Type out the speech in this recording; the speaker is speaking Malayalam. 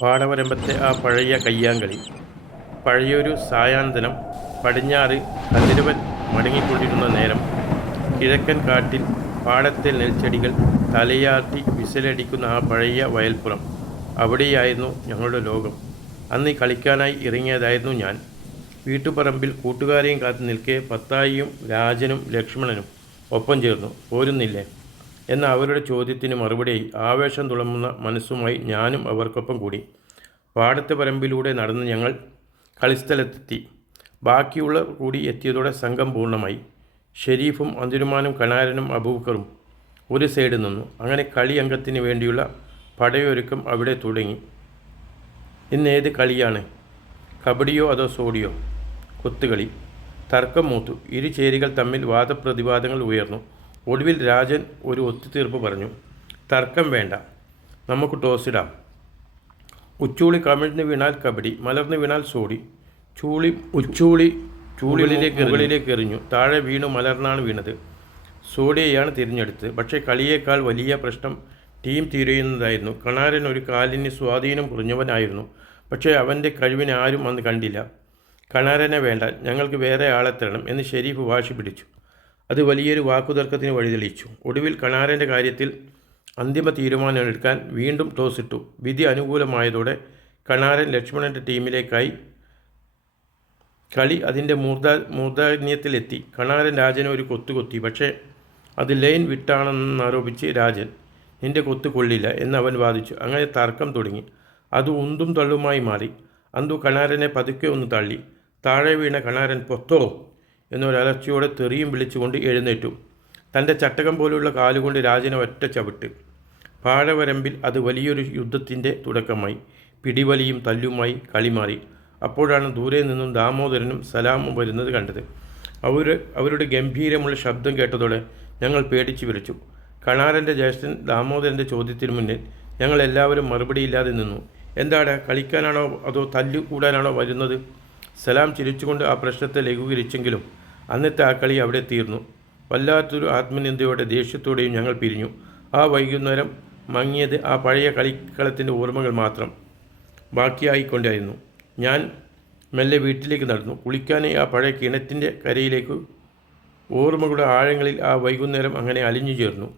പാടവരമ്പത്തെ ആ പഴയ കയ്യാങ്കളി. പഴയൊരു സായാന്തനം. പടിഞ്ഞാറ് കതിരവൻ മടങ്ങിക്കൊണ്ടിരുന്ന നേരം. കിഴക്കൻ കാട്ടിൽ പാടത്തെ നെൽച്ചെടികൾ തലയാട്ടി വിസിലടിക്കുന്ന ആ പഴയ വയൽപ്പുറം. അവിടെയായിരുന്നു ഞങ്ങളുടെ ലോകം. അന്ന് കളിക്കാനായി ഇറങ്ങിയതായിരുന്നു ഞാൻ. വീട്ടുപറമ്പിൽ കൂട്ടുകാരെയും കാത്തു നിൽക്കെ പത്തായിയും രാജനും ലക്ഷ്മണനും ഒപ്പം ചേർന്നു. പോരുന്നില്ലേ എന്ന അവരുടെ ചോദ്യത്തിന് മറുപടിയായി ആവേശം തുളുമ്പുന്ന മനസ്സുമായി ഞാനും അവർക്കൊപ്പം കൂടി. പാടത്തെ പറമ്പിലൂടെ നടന്ന് ഞങ്ങൾ കളിസ്ഥലത്തെത്തി. ബാക്കിയുള്ളവർ കൂടി എത്തിയതോടെ സംഘം പൂർണ്ണമായി. ഷെരീഫും അന്തിരുമാനും കണാരനും അബൂബക്കറും ഒരു സൈഡ് നിന്നു. അങ്ങനെ കളി അംഗത്തിന് വേണ്ടിയുള്ള പടയൊരുക്കം അവിടെ തുടങ്ങി. ഇന്നേത് കളിയാണ്? കബഡിയോ അതോ സോഡിയോ? കൊത്തുകളി. തർക്കം മൂത്തു. ഇരു ചേരികൾ തമ്മിൽ വാദപ്രതിവാദങ്ങൾ ഉയർന്നു. ഒടുവിൽ രാജൻ ഒരു ഒത്തുതീർപ്പ് പറഞ്ഞു. തർക്കം വേണ്ട, നമുക്ക് ടോസിടാം. ഉച്ചൂളി കമിഴ്ന്ന് വീണാൽ കബഡി, മലർന്ന് വീണാൽ സോഡി. ഉച്ചൂളി മുകളിലേക്ക് എറിഞ്ഞു. താഴെ വീണു മലർന്നാണ് വീണത്. സോഡിയെയാണ് തിരഞ്ഞെടുത്തത്. പക്ഷേ കളിയേക്കാൾ വലിയ പ്രശ്നം ടീം തീരുന്നതായിരുന്നു. കണാരൻ ഒരു കാലിന് സ്വാധീനം കുറഞ്ഞവനായിരുന്നു. പക്ഷേ അവൻ്റെ കഴിവിനെ ആരും അന്ന് കണ്ടില്ല. കണാരനെ വേണ്ട, ഞങ്ങൾക്ക് വേറെ ആളെ തരണം എന്ന് ഷെരീഫ് വാശി പിടിച്ചു. അത് വലിയൊരു വാക്കുതർക്കത്തിന് വഴിതെളിച്ചു. ഒടുവിൽ കണാരൻ്റെ കാര്യത്തിൽ അന്തിമ തീരുമാനമെടുക്കാൻ വീണ്ടും ടോസിട്ടു. വിധി അനുകൂലമായതോടെ കണാരൻ ലക്ഷ്മണൻ്റെ ടീമിലേക്കായി. കളി അതിൻ്റെ മൂർധാന്യത്തിലെത്തി. കണാരൻ രാജനെ ഒരു കൊത്തി. പക്ഷേ അത് ലൈൻ വിട്ടാണെന്നാരോപിച്ച് രാജൻ, നിന്റെ കൊത്ത് കൊള്ളില്ല എന്ന് അവൻ വാദിച്ചു. അങ്ങനെ തർക്കം തുടങ്ങി. അത് ഉന്തും തള്ളുമായി മാറി. അന്തു കണാരനെ പതുക്കെ ഒന്ന് തള്ളി. താഴെ വീണ കണാരൻ പൊത്തോ എന്നൊരലർച്ചയോടെ തെറിയും വിളിച്ചുകൊണ്ട് എഴുന്നേറ്റു. തൻ്റെ ചട്ടകം പോലുള്ള കാലുകൊണ്ട് രാജനെ ഒറ്റ ചവിട്ട്. പാഴവരമ്പിൽ അത് വലിയൊരു യുദ്ധത്തിൻ്റെ തുടക്കമായി. പിടിവലിയും തല്ലുമായി കളി മാറി. അപ്പോഴാണ് ദൂരെ നിന്നും ദാമോദരനും സലാമും വരുന്നത് കണ്ടത്. അവരുടെ ഗംഭീരമുള്ള ശബ്ദം കേട്ടതോടെ ഞങ്ങൾ പേടിച്ചു വിളിച്ചു. കണാരൻ്റെ ജ്യേഷ്ഠൻ ദാമോദരൻ്റെ ചോദ്യത്തിനു മുന്നിൽ ഞങ്ങൾ എല്ലാവരും മറുപടിയില്ലാതെ നിന്നു. എന്താണ്, കളിക്കാനാണോ അതോ തല്ലു കൂടാനാണോ വരുന്നത്? സലാം ചിരിച്ചുകൊണ്ട് ആ പ്രശ്നത്തെ ലഘൂകരിച്ചെങ്കിലും അന്നത്തെ ആ കളി അവിടെ തീർന്നു. വല്ലാത്തൊരു ആത്മനിന്ദയോടെ ദേഷ്യത്തോടെയും ഞങ്ങൾ പിരിഞ്ഞു. ആ വൈകുന്നേരം മങ്ങിയത് ആ പഴയ കളിക്കളത്തിൻ്റെ ഓർമ്മകൾ മാത്രം ബാക്കിയായിക്കൊണ്ടായിരുന്നു. ഞാൻ മെല്ലെ വീട്ടിലേക്ക് നടന്നു. കുളിക്കാനായി ആ പഴയ കിണറ്റിൻ്റെ കരയിലേക്ക്. ഓർമ്മകളുടെ ആഴങ്ങളിൽ ആ വൈകുന്നേരം അങ്ങനെ അലിഞ്ഞു ചേർന്നു.